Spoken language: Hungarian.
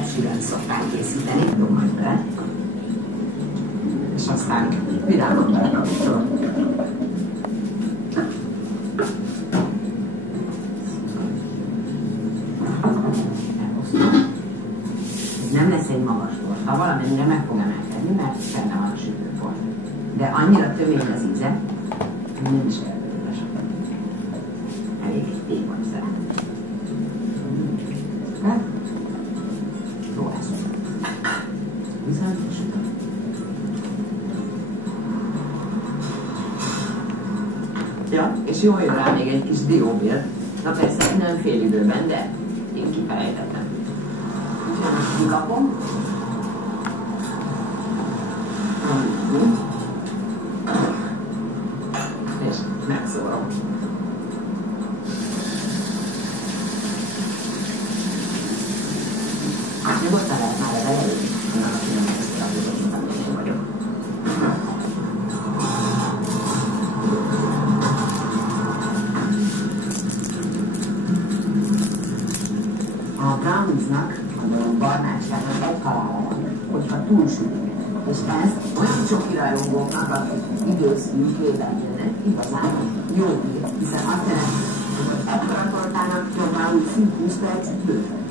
repsülön szokták készíteni, majd be, és aztán virágot berakítól. Nem lesz egy magas torta, valamennyire meg fog emelkedni, mert benne van a sütőpor. De annyira tömény az íze, hogy nem is kell belőle sokat. Elég egy tékony szere. Jó lesz. Viszont sütő. Ja, és jól jön rá még egy kis dióbél. Na persze, nem fél időben, de én kifelejtettem. Kikapom. És megszórom. Nyugodtan lehet már az elején. Annak, aki nem ezt a dolgot, én vagyok. A browniesnak barnásságnak egy halála van, hogyha túlsütik. És ez olyan csokirajongóknak, akik időszűkében jönnek, igazán jó hír, hiszen azt jelenti, hogy ekkora tortának jobbá úgy szűk 20 percet bőven.